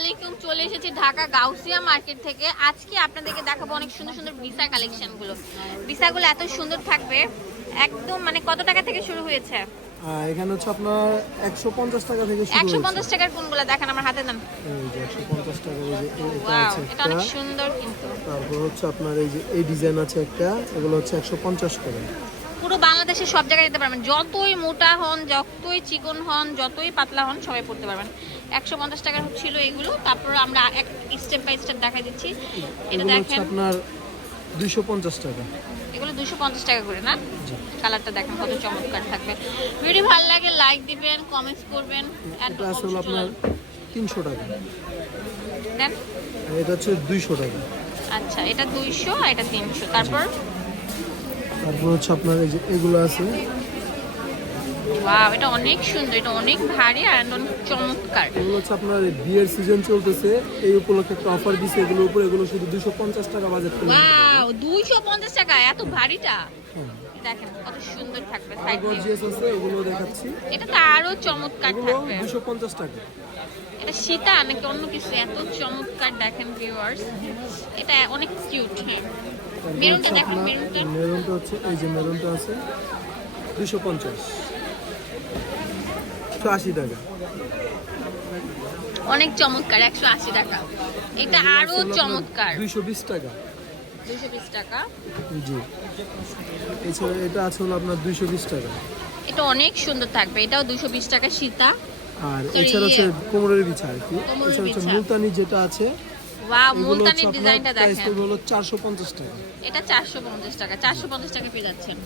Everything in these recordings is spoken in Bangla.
আলাইকুম চলে এসেছি ঢাকা গাউসিয়া মার্কেট থেকে। আজকে আপনাদেরকে দেখাবো অনেক সুন্দর সুন্দর ভিসা কালেকশনগুলো ভিসাগুলো এত সুন্দর থাকবে। একদম মানে কত টাকা থেকে শুরু হয়েছে? এখানে হচ্ছে আপনার একশো পঞ্চাশ টাকা থেকে শুরু একশো পঞ্চাশ টাকার কোনগুলো দেখেন আমার হাতে দেন এই যে একশো পঞ্চাশ টাকা এই যে এটা আছে এটা অনেক সুন্দর কিন্তু। তারপর হচ্ছে আপনার এই যে এই ডিজাইন আছে একটা এগুলো হচ্ছে একশো পঞ্চাশ পুরো সব জায়গায় যেতে পারবেন। যতই মোটা হন যতই চিকন হন যতই পাতলা হন সবাই পড়তে পারবেন। একশো পঞ্চাশ টাকার ছিল এগুলো। তারপর আমরা এক স্টেপ বাই স্টেপ দেখা দিচ্ছি। এটা দেখেন। আপনার দুইশো পঞ্চাশ টাকা। এগুলো দুশো পঞ্চাশ টাকা করে না? কালারটা দেখেন কত চমৎকার থাকবে। ভিডিও ভালো লাগে লাইক দিবেন কমেন্টস করবেন। আসলে আপনার তিনশো টাকা। এটা হচ্ছে দুইশো টাকা। আচ্ছা এটা দুইশো আর এটা তিনশো। তারপর? তারপর হচ্ছে আপনার এই যে এগুলো আছে। ওয়াও এটা অনেক সুন্দর এটা অনেক ভারী আর অনেক চমৎকার। এগুলো হচ্ছে আপনার বিয়ের সিজন চলতেছে এই উপলক্ষে একটা অফার দিছে এগুলোর উপর এগুলো শুধু দুইশো পঞ্চাশ টাকা বাজেট করে ওয়াও টাকা এত ভারীটা? হ্যাঁ। দেখেন কত সুন্দর থাকবে আর সাইড গর্জিয়াস আছে এগুলো দেখাচ্ছি। এটা তো আরও চমৎকার থাকবে। টাকা। এটা সীতা নাকি অন্য কিছু? এত চমৎকার দেখেন ভিউয়ার্স এটা অনেক কিউট হ্যাঁ। মেরুনটা হচ্ছে মেরুনটা। মেরুনটা হচ্ছে এই যে মেরুনটা আছে দুশো পঞ্চাশ। আশি টাকা। অনেক চমৎকার একশো আশি টাকা। এটা আরও চমৎকার। দুইশো বিশ টাকা। দুশো বিশ টাকা। জি। এছাড়া এটা আছে হলো আপনার দুইশো বিশ টাকা। এটা অনেক সুন্দর থাকবে এটাও দুশো বিশ টাকা সীতা। আর এছাড়া হচ্ছে ইয়ে। কোমরের বিছা আর কি। এছাড়া হচ্ছে মুলতানি যেটা আছে ওয়া এগুলো মুলতানির ডিজাইনটা দেখেন। পড়বে হলো চারশো পঞ্চাশ টাকা। এটা চারশো পঞ্চাশ টাকা চারশো পঞ্চাশ টাকা পেয়ে যাচ্ছেন।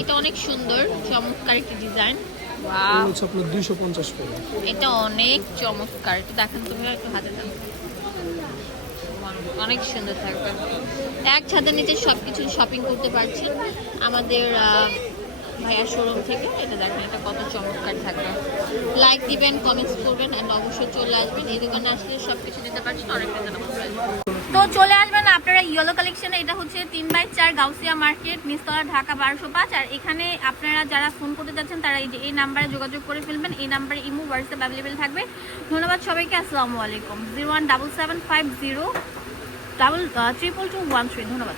এটা অনেক সুন্দর চমৎকার একটি ডিজাইন। এগুলো হচ্ছে আপনার দুইশো পঞ্চাশ এটা অনেক চমৎকার একটু দেখেন তুমি একটু হাতে Wow, অনেক সুন্দর থাকবে। এক ছাদের নিচে সবকিছু শপিং করতে পারছেন। আমাদের ভাইয়ার শোরুম থেকে, এটা দেখেন, এটা কত চমৎকার থাকবে। লাইক দিবেন কমেন্টস করবেন অ্যান্ড অবশ্যই চলে আসবেন। এই দোকানে আসলে সব কিছু নিতে পারছেন, অনেকটা জানা তো চলে আসবেন আপনারা ইয়েলো কালেকশনে এটা হচ্ছে তিন বাই চার গাউসিয়া মার্কেট নিস্তলা, ঢাকা বারোশো পাঁচ। আর এখানে আপনারা যারা ফোন করতে যাচ্ছেন, তারা এই যে এই নাম্বারে যোগাযোগ করে ফেলবেন। এই নাম্বারে ইমো হোয়াটসঅ্যাপ অ্যাভেলেবেল থাকবে। ধন্যবাদ সবাইকে, আসসালামু আলাইকুম। Zero one double seven five zero double triple two one three ধন্যবাদ।